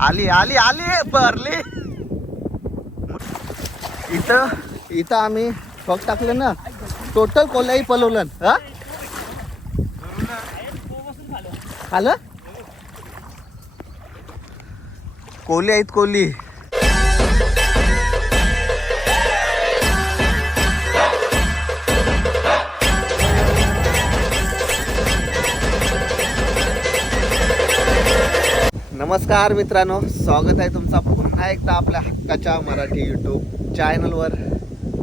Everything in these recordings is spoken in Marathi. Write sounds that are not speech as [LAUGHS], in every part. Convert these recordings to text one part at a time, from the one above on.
आली आली आली भरली. इथं इथं आम्ही फक टाकलं ना. टोटल कोल्याही पलवलं. हा? आलं? कोहली आहेत कोहली नमस्कार मित्रांनो स्वागत आहे तुमचा पुन्हा एकदा आपल्या हक्काच्या मराठी यूट्यूब चॅनलवर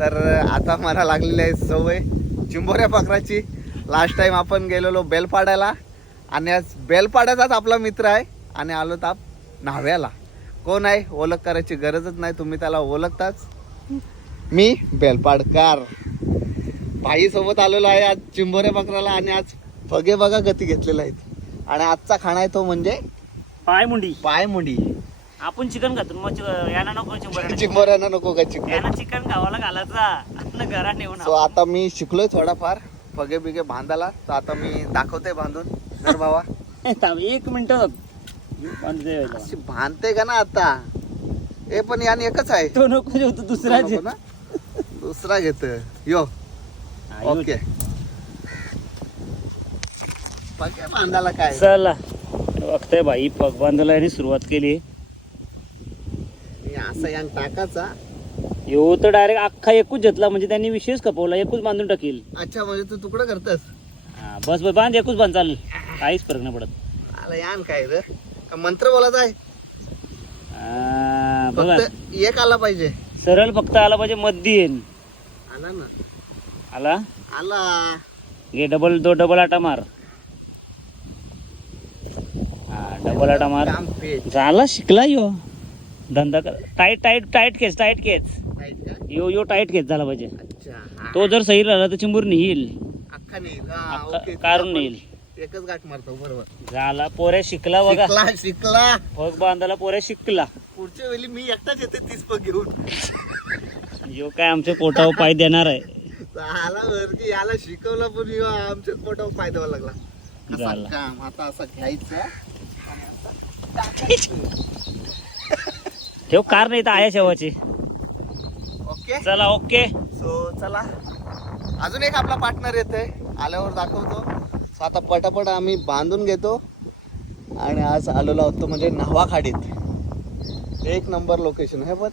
तर आता मला लागलेली आहे सवय चिंबोऱ्या पाखराची. लास्ट टाईम आपण गेलेलो बेलपाड्याला. आणि आज बेलपाड्याचाच आपला मित्र आहे. आणि आलो ताप न्हाव्याला. कोण आहे? ओळख करायची गरजच नाही. तुम्ही त्याला ओळखताच. मी बेलपाडकार. भाईसोबत आलेलो आहे आज चिंबोऱ्या पाखराला. आणि आज फगे बघा गती घेतलेला आहेत आणि आजचा खाणा आहे तो म्हणजे पाय मुंडी पायमुंडी. आपण चिकन खातो. मग चि- याना नको चिंबरडा चिंबोऱ्यांना नको का चिंबोर याना चिकन खावाला घालायचा. आणि घरात नेऊन सो आता मी शिकलोय थोडाफार फगे बिगे बांधायला. तर आता मी दाखवते बांधून. तर बाबा. थांब, एक मिनिट अशी बांधते का ना आता? हे पण याने एकच आहे. तो नको जेवतो दुसरा नको ना? दुसरा घेत यो. ओके फगे बांधायला काय? चला. बघताय भाई पग बांधायला सुरुवात केली. असं यांग टाकाचा. येऊ तर डायरेक्ट अख्खा एकूच घेतला म्हणजे त्यांनी विशेष कपवला एकूच बांधून टाकील. अच्छा म्हणजे तू तुकडं करतस? हा, बस बस बांध एकूच बांध चालेल. काहीच फरक नाही पडत. आला यान काय रे? का मंत्र बोलायचा आहे? हा, बघा. फक्त एक आला पाहिजे. सरळ फक्त आला पाहिजे मध्ये येईन आला ना. आला? आला. घे डबल दो डबल आटा मार. डबल आटा मार. झाला शिकला यो. धंदा कर. टाईट टाईट टाईट खेच टाईट खेच राईट का? यो यो टाईट खेच झाला पाहिजे. तो जर सही राहिला तर चिंबूर नेईल. अख्खा नेईल. एकच गाठ मारतो बरोबर. झाला पोऱ्या शिकला बघा. शिकला शिकला. पग बांधायला पोऱ्या शिकला. पुढच्या वेळी मी एकटाच येते तीस पग घेऊन. यो काय आमच्या पोटावर पाय देणार आहे. याला शिकवलं पण ह्यो आमच्याच पोटावर पाय द्यावा लागला. झाला. काम आता असं घ्यायचं. ठेव कार नाही तर आहे शेवाची ओके. चला ओके. सो चला. अजून एक आपला पार्टनर येतोय. आल्यावर दाखवतो. सो आता पटापट आम्ही बांधून घेतो. आणि आज आलेलो होतो म्हणजे न्हावा खाडीत एक नंबर लोकेशन आहे पण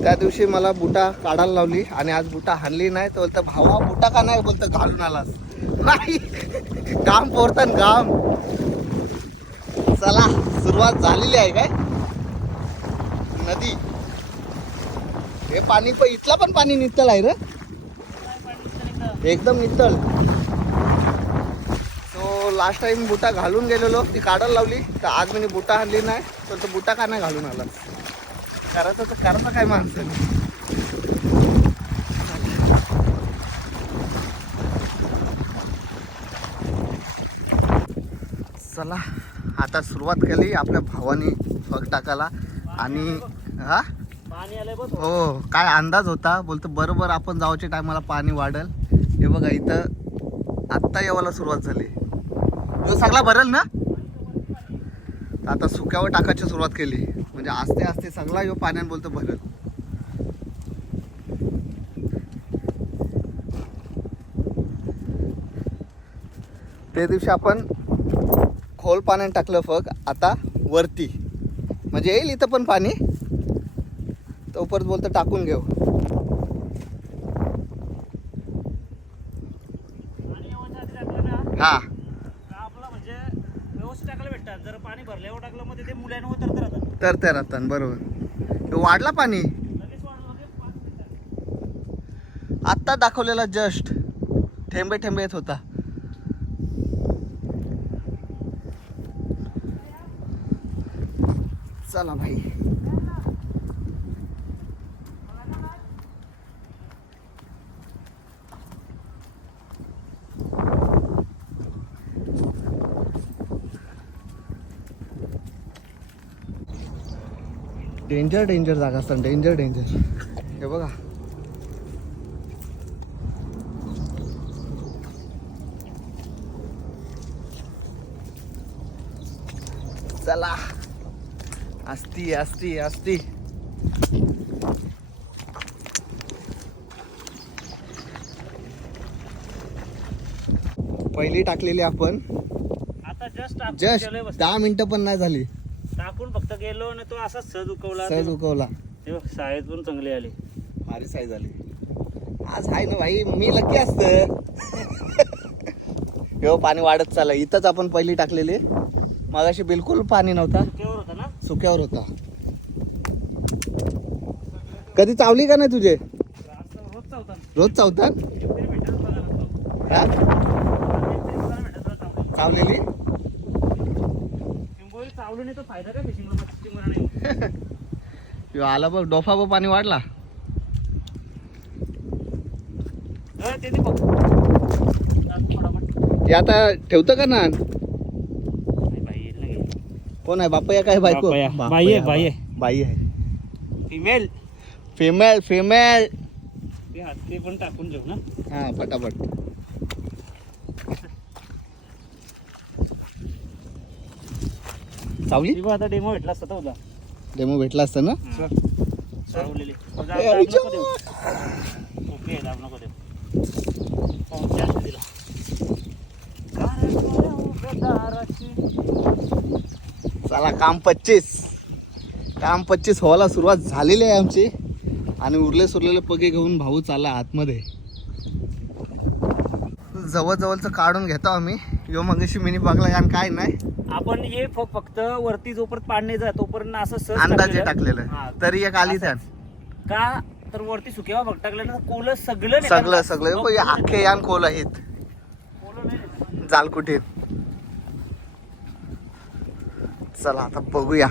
त्या दिवशी मला बुटा काढायला लावली आणि आज बुटा हाणली नाही तर बोलतं भावा बुटा का नाही बोलतं घालून आलास? [LAUGHS] नाही. काम पोरतन काम चला सुरुवात झालेली आहे काय? नदी. हे पाणी पण इथला पण पाणी नितळ आहे रे? एकदम नितळ. तो लास्ट टाइम बुटा घालून गेलेलो ती काढायला लावली तर आज मी बुटा आणली नाही तर तो बुटा का नाही घालून आला? करायचं तर करायचं काय माणसं? चला आता सुरुवात केली आपल्या भावानी फग टाकायला. आणि हा? पाणी हो काय अंदाज होता? बोलतो बरोबर आपण जावच्या टायमाला पाणी वाढल. हे बघा इथं आत्ता येवायला सुरुवात झाली. तो सगळा भरल ना? आता सुक्यावर टाकायची सुरुवात केली. म्हणजे आस्ते आस्ते सगळा यो पाण्याने बोलतो भरल. त्या दिवशी आपण खोल पाण्यात टाकलं फग आता वरती. म्हणजे येईल इथं पण पाणी. तो परत बोलतो टाकून घेऊ. हा. आपलं म्हणजे व्यवस्थित टाकायला भेटतात. जर पाणी भरलं एवढं टाकलं मध्ये ते राहतात तर ते राहतात बरोबर. वाढला पाणी. आत्ता दाखवलेला जस्ट. थेंबे थेंबे येत होता. चला भाई. डेंजर डेंजर जागा असतात डेंजर डेंजर हे बघा. चला. असती असती असती पहिली टाकलेली आपण. आता जस्ट जस्ट. दहा मिनिटं पण नाही झाली. टाकून फक्त गेलो आणि तो असाच सहज उकवला सहज उकवला ते बघ, साईज पण चांगली आली. भारी साईज झाली आज आहे ना भाई मी लकी असत. हो पाणी वाढत चाललं इथंच आपण पहिली टाकलेली. मगाशी बिलकुल पाणी नव्हता. केवर होता ना सुक्यावर होता. कधी चावली का नाही तुझे? रोज चावतात? चावलेली. चावली नाही फायदा आला बघ डोफा बघ पाणी वाढला. ते हे आता ठेवतं का ना नाही, बाई येईल ना घे. कोण आहे? बापया काय बायको? बापया. बापया, बाई आहे, बाई. आहे. बाई आहे. फिमेल फिमेल फिमेल ते हात ते पण टाकून घेऊ ना. हा पटापट. चावली ती बघ आता डेमो भेटला असता तो उद्या. डेमो भेटला असतं ना? चावलेली दाब ए, दाब आईच्या. नको देऊ. ओके दाब नको देऊ. पाहून जास्त दिला कारंज्याला उभ्या चला काम पच्चीस. काम पच्चीस व्हायला सुरुवात झालेली आहे आमची. आणि उरले सुरलेले पगे घेऊन भाऊ चालला आतमध्ये. जवळजवळचं काढून घेतो आम्ही. यो मगाशी मिनी बघला आणि काय नाही. आपण हे फक्त वरती जोपर्यंत पाणी जात तोपर्यंत असं अंदाजे टाकलेलं. तरी एक आली त्यान का? तर वरती सुकेवा बघ टाकलं कोलं सगळं सगळं. सगळं. अख्खे यान खोल आहेत. कोलं नाही टाकलं. जाल कुठे चला आता बघूया.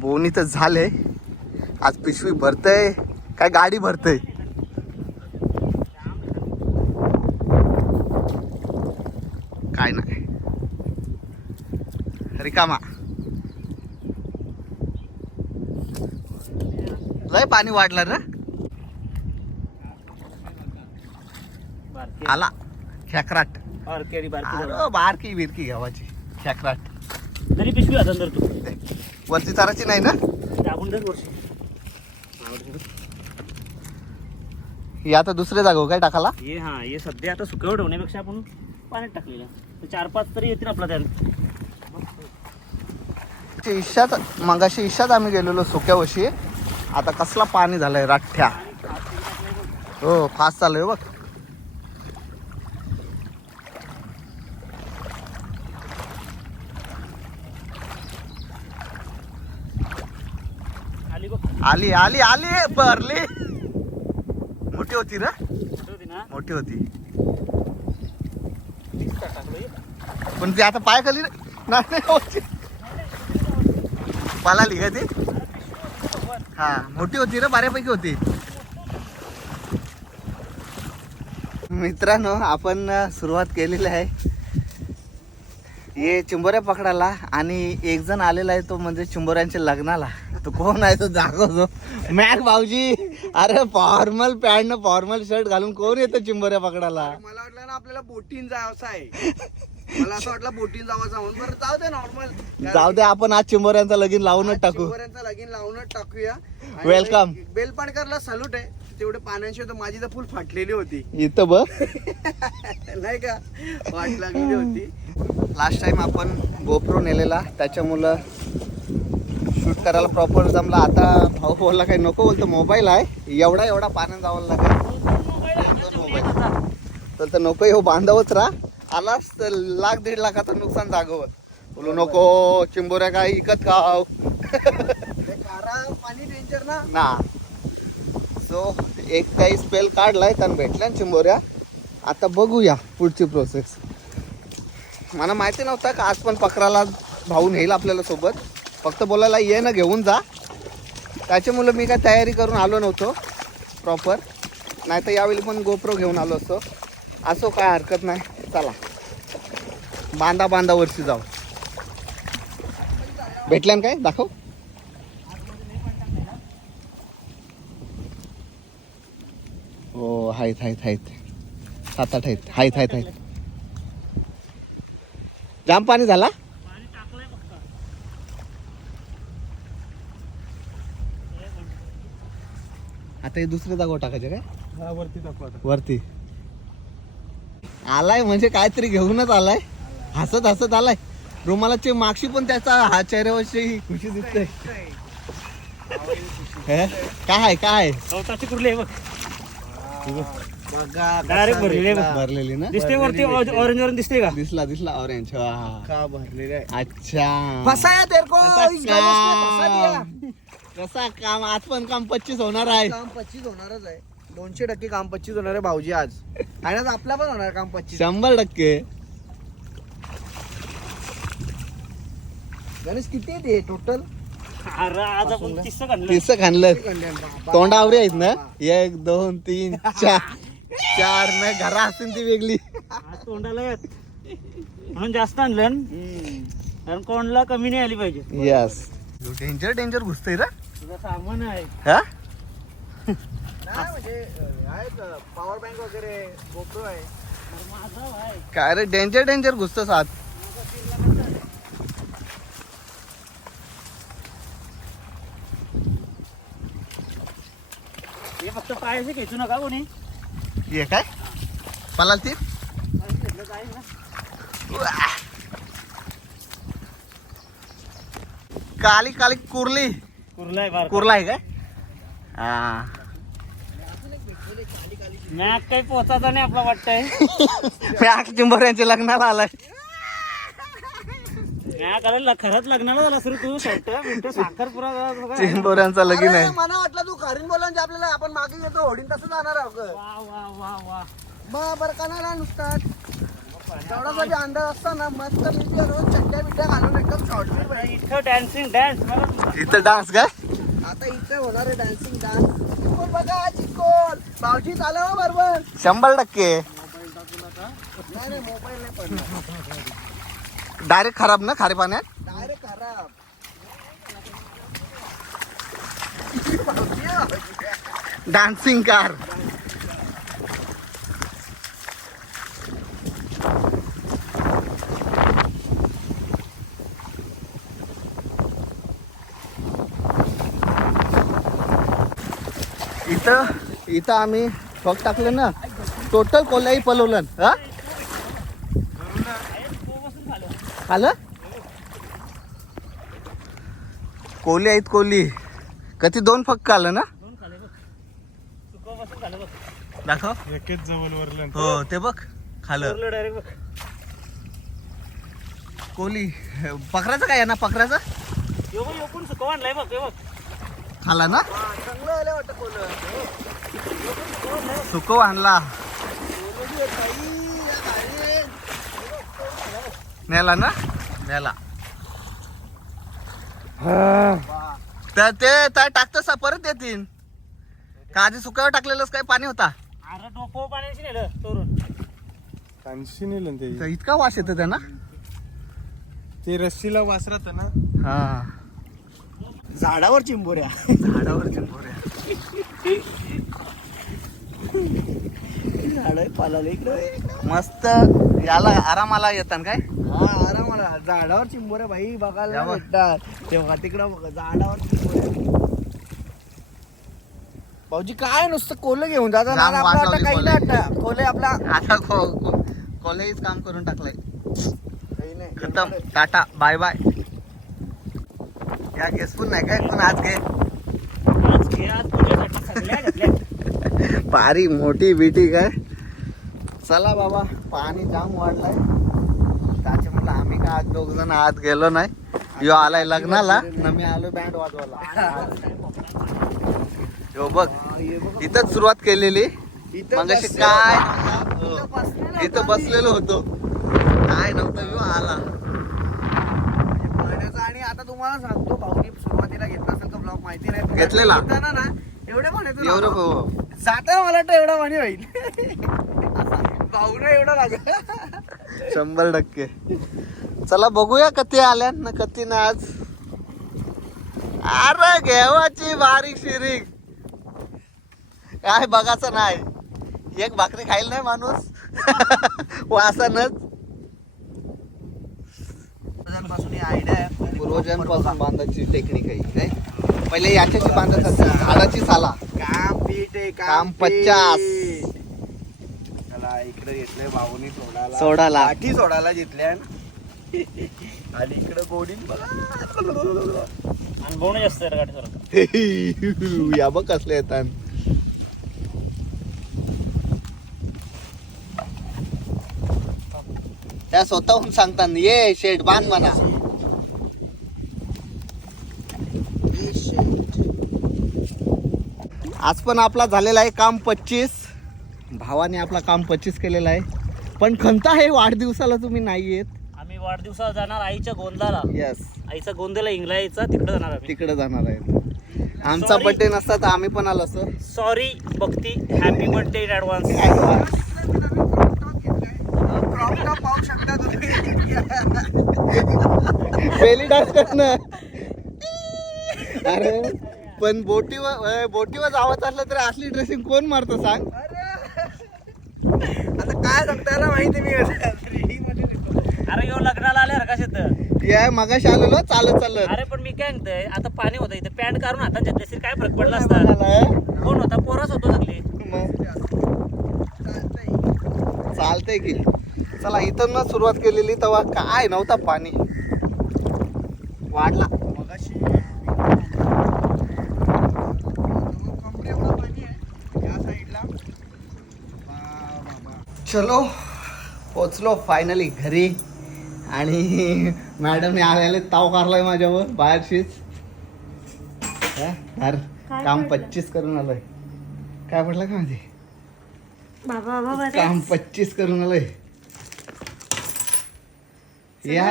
बोनी तर झाले. आज पिशवी भरतय. काय गाडी भरतय? काय नाही रिकामा. लय पाणी वाढलं ना आला. खेकराट. बारकी बारकी गावाची खेकराट. तरी पिशवी आता तर तू वरती चाराची नाही ना? टाकून दर वर्षी ही आता दुसऱ्या जागो काय टाकाला हे हा हे सध्या आता सुकव ठेवण्यापेक्षा आपण पाण्यात टाकलेलं. तर चार पाच तरी येतील आपला त्यात. ते इशात मगाशी इशात आम्ही गेलेलो सुक्या वशी आता कसला पाणी झालंय राठ्या. हो फास्ट चालू आली बघ. आली आली आली भरली. मोठी होती ना? मोठी होती. पण ती आता पाय खाली नाही. पळाली का ती? हा मोठी होती ना बऱ्यापैकी होती. मित्रांनो आपण सुरुवात केलेली आहे. हे चिंबोऱ्या पकडायला आणि एक जण आलेला आहे तो म्हणजे चिंबोऱ्यांच्या लग्नाला. तो कोण आहे तो दाखवतो. मॅक भाऊजी अरे फॉर्मल पॅन्ट फॉर्मल शर्ट घालून कोण येतो चिंबोऱ्या पकडायला? मला वाटलं ना आपल्याला बोटीन जायचं आहे. मला असं वाटलं बोटीन जावं म्हणून बरं जाऊ दे नॉर्मल जाऊ दे आपण आज चिंबोऱ्यांचा लगीन लावूनच टाकू. चिंबोऱ्यांचा लगीन लावूनच टाकूया. आणि Welcome. बेलपाडकरला सल्यूट आहे. तेवढे पाण्याशी तर माझी तर फुल फाटलेली होती. इथं बघ. नाही का? वाट लागलेली होती. लास्ट टाइम आपण गोप्रो नेलेला त्याच्यामुळं शूट करायला प्रॉपर जमला. आता भाऊ बोलला काही नको बोलतो मोबाईल आहे. एवढा एवढा पाण्यात जावं लागेल. मोबाईल तर तर नको येऊ बांधावच राहा. आलास तर लाख दीड लाखाचं नुकसान जागवत बोलू नको चिंबोऱ्या काय इकत खाव. पाणी डेंजर ना. ना. सो एक काही स्पेल काढलाय त्यानं भेटल्या चिंबोऱ्या. आता बघूया पुढची प्रोसेस मला माहिती नव्हतं का आज पण पकडायला भाऊ नेईल आपल्याला सोबत. फक्त बोलायला ये ना घेऊन जा. त्याच्यामुळं मी काय तयारी करून आलो नव्हतो प्रॉपर नाही तर यावेळी पण गोप्रो घेऊन आलो असतो. असो काय हरकत नाही चला. बांधा बांधावरती जाऊ. भेटल्या काय? दाखव. हो आहेत आहेत आहेत. सात आठ आहेत. आहेत आहेत आहेत. जाम पाणी झाला पाणी टाकलंय फक्त आता हे दुसरे जागो टाकायचे काय? हा वरती दाखवा आता. वरती. आलाय म्हणजे काहीतरी घेऊनच आलाय. हसत हसत आलाय. रुमालाची मागशी पण त्याचा हा चेहऱ्यावरची खुशी दिसते. काय आहे, काय आहे? गवताची कुर्ली आहे बघ. बघा डायरेक्ट भरलेली ना? दिसते वरती ऑरेंज वरून दिसते का? दिसला दिसला ऑरेंज हा. का भरलेलं आहे? अच्छा. फसाया तेरे को इस फसा दिया. कसा काम? आज पण काम पच्चीस होणार आहे. काम पच्चीस होणारच आहे. दोनशे टक्के काम पच्चीस होणार आहे भाऊजी आज. आणि आज आपला पण होणार काम पच्चीस. शंभर टक्के. गणेश किती आहे ते टोटल अरे आज आपण तिसचं काढलं तीस खाणलं तोंडावरी आहेत ना? एक दोन तीन चार. चार न घरा असतील ती वेगळी. आज तोंडाला येत. म्हणून जास्त आणलं. कारण कोणला कमी नाही आली पाहिजे. यस डेंजर डेंजर घुसतंय रा. तुझं सामान आहे. हा? नाही म्हणजे आहेत पॉवर बँक वगैरे गोप्रो आहे. अरे माझा आहे. काय रे डेंजर डेंजर घुसतं सात हे फक्त पायाचे खेचू नका कोणी. ये काय? पलाल ती घेतलं काय ना? काली काली कुर्ली. कुर्ला आहे बार कुर्ला आहे काय? हा. मॅच काही पोचायचा नाही आपला वाटतंय. [LAUGHS] मी आठ चिंबोऱ्यांच्या लग्नाला आलाय. मॅच करायला खरंच लग्नाला झाला सुरू तू शर्ट बिंट साखर पुरा चिंबोऱ्यांचा लगीन अरे, आहे. मला वाटलं तू खारीन बोला आपल्याला आपण मागे घेतो होडीन तसं जाणार आहोत वा वा वा वा. मग बरं का नाही नुसतात तेवढासाठी अंदाज असताना मस्त मी रोज चड्ड्या बिड्ड्या घालून एकदम शॉर्ट इथं डॅन्सिंग डॅन्स इथं डान्स काय? आता इथे होणार आहे डान्सिंग डान्स चिकोल बघा चिकोल भाऊजी चालव हा बरोबर. शंभर टक्के. नाही नाही मोबाईल नाही पडणार. डायरेक्ट खराब ना खारे पाण्यात? डायरेक्ट खराब. डान्सिंग कार इथं इथं आम्ही फक टाकलं ना टोटल कोल्हाही पलवलं. हा? खालं कोहली आहेत कोहली कधी दोन फक्क आलं ना? दाखव. एकच जवळ वरलं. हो ते बघ खालं डायरेक्ट बघ. कोहली पकडायचं काय आहे ना पकडायचं? यो बघ यो पण सुकवा आणलाय बघ बघ. ना? आलं कोलं सुको आणला नेला ना? नेला तर ते काय टाकतस परत येतील का आधी सुक्यावर टाकलेलंच काय? पाणी होता. अरे डोकं पाण्याशी नेलं तोरून कांशी नेलं ते. तर इतका वास येतो त्यांना? ते रस्सीला वासरात ना. हा. झाडावर चिंबोऱ्या. झाडावर चिंबोऱ्या. झाड इकडे. मस्त याला आरामाला येतात काय? हा आरामाला. झाडावर चिंबोऱ्या भाई बघायला. भेटतात. तेव्हा तिकडं बघ झाडावर चिंबोऱ्या. भाऊजी काय नुसतं कोलं घेऊन वाट आता काही. नाही वाटतं. कोले आपला आता कॉलेज काम करून टाकलंय. काही नाही. खतम. टाटा. Bye bye. या घेसपून नाही काय? कोण आज घे. आज घे आज तुझ्यासाठी सगळ्या घेतल्या. पारी मोठी बिटी काय? चला बाबा पाणी जाम वाढलाय. त्याच्या म्हटलं आम्ही काय आज दोघ जण आत गेलो नाही. यो आलाय लग्नाला न मी आलो बँड वाजवायला. यो बघ इथंच सुरुवात केलेली. मग काय इथं बसलेलो होतो. काय नव्हतं यो आला पाण्याचा आणि आता तुम्हाला सांगतो भाऊनी सुरुवातीला घेतला असेल का ब्लॉग माहिती नाही. घेतलेला. येताना ना एवढ्या पाण्याचं एवढं नाव. हो जाताना मला वाटतं एवढा पाणी होईल. [LAUGHS] भाऊनं एवढं लागलं शंभर टक्के. चला बघूया कधी आल्या ना कधी ना आज. अरे घेवाची बारीक शिरीक. काय बघायचं नाही. एक भाकरी खाईल नाही माणूस. [LAUGHS] वासानच. पूर्वजांपासून बांधायची टेक्निक आहे काय पहिले याच्याची बांधत असते झाडाची साला. काम पीठ आहे काम पचास. चला इकडे घेतलंय भाऊनी सोडायला. सोडायला. काठी सोडायला घेतल्या [LAUGHS] आणि इकडे गोडी जास्त गाडी सर या बघ कसले येतात त्या स्वतःहून सांगतात ये शेट बांध म्हणा. आज पण आपला झालेला आहे काम पच्चीस. भावाने आपला काम पच्चीस केलेला आहे. पण खंत आहे वाढदिवसाला तुम्ही नाही येत. आम्ही वाढदिवसाला जाणार आईच्या गोंदाला येस आईचा गोंदाला इंगला यायचा तिकडे जाणार आम्ही. तिकडे जाणार आहे आमचा Sorry. बर्थडे नसता तर आम्ही पण आलो असतो sorry Bhakti. Happy birthday in advance तुम्ही. बेली डान्स करणं अरे पण बोटीवर बोटीवर जावं असलं तर असली ड्रेसिंग कोण मारतं सांग? आता काय सांगताना माहिती मी. अरे यो लग्नाला आले का शेत. या मगाशी आलेलो चालत चालत. अरे पण मी काय म्हणतोय आता पाणी होतं इथे. पॅन्ट काढून हातात घेतले काय फरक पडला असता. कोण होता? पोराच होतो सगळे. मग? चालतंय. चालतंय की. चला इथं न सुरुवात केलेली तेव्हा काय नव्हता पाणी. वाढला मगाशी कमरेवर पाणी आहे या साईडला बा, बा, बा. चलो पोचलो फायनली घरी. आणि मॅडम आलेले ताव कारलाय माझ्यावर बाहेरशीच. हा? अरे काम पच्चीस करून आलोय. काय म्हटलं का माझे बाबा बाबा काम पच्चीस करून आलोय. या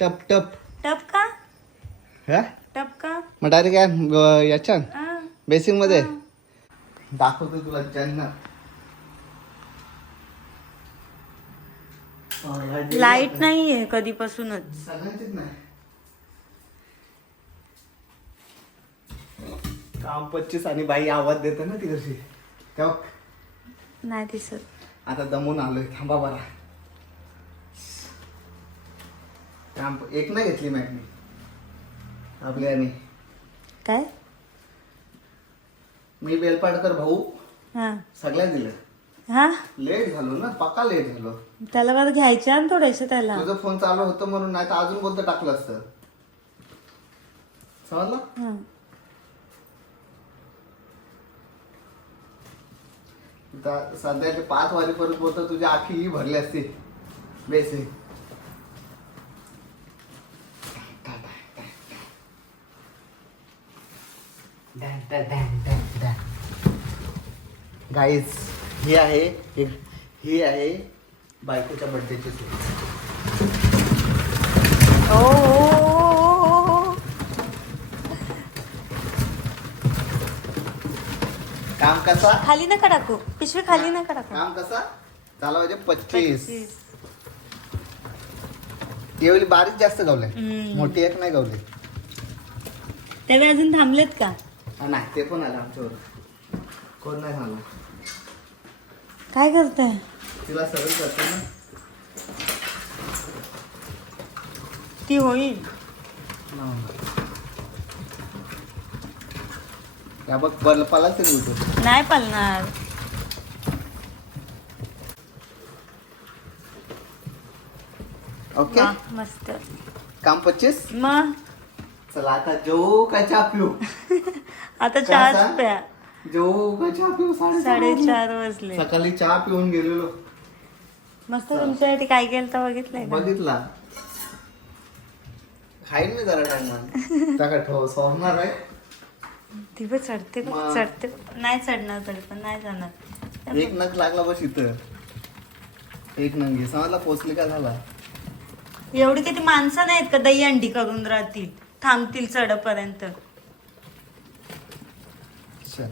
टप टप. टप का? हा? टप का? मग डायरेक्ट याच्यान. बेसिंगमध्ये? दाखवतो तुला जन्नत लाइट नाहीये कधीपासूनच. सगळ्यांचीच नाही. काम पच्चीस आणि बाई आवाज देते ना तिकडची तेव्हा नाही दिसत. आता दमून आलोय. थांबा बरा. काम एक नाही घेतली मॅक मी. आपल्याने. काय? मी बेलपाडकर भाऊ. हा. सगळ्या दिलं. हा? लेट झालो ना पक्का लेट झालो. त्याला बरं घ्यायच्या ना थोडेसे त्याला. तुझं फोन चालू होतं म्हणून नाही तर अजून कोणतं टाकलं असतं. समजलं? हा. आता सध्याचे पाच वाजेपर्यंत बोलतो तुझी आखी ही भरली असती. बेसिक गाईज ही आहे ही- आहे बायकोच्या ओ, ओ, ओ. काम कसा? खाली नका टाकू. पिशवी खाली नका टाकू. काम कसा? झाला म्हणजे पच्चीस. यावेळी बारीक जास्त गावले. मोठी एक नाही गावली. त्यावे अजून थांबलेत का? नाही ते पण आलं आमच्यावर. कोण नाही झालं काय करताय तिला सगळं करते ना. ती होईल. या बघ तरी नाही पालणार. ओके. वा, मस्त. काम पच्चीस? मग? चला आता जेऊ का चहा पिऊ? [LAUGHS] आता काय चहाच? प्या. जेऊ का चहा पिऊ साडेचार वाजले. साडेचार वाजले. सकाळी चहा पिऊन गेलेलो. मस्त तुमच्यासाठी काय केलं तर बघितलंय का? बघितला. खाईन मी जरा टाइम त्या ठेव सोडणार आहे? ती पण चढते मग. चढते नाही चढणार तरी पण नाही जाणार. एक नग लागला बस इथं. एक नंग घे. समजला पोचली का झाला? एवढी किती माणसं नाहीत का दही अंडी करून राहतील थांबतील चढपर्यंत. चल.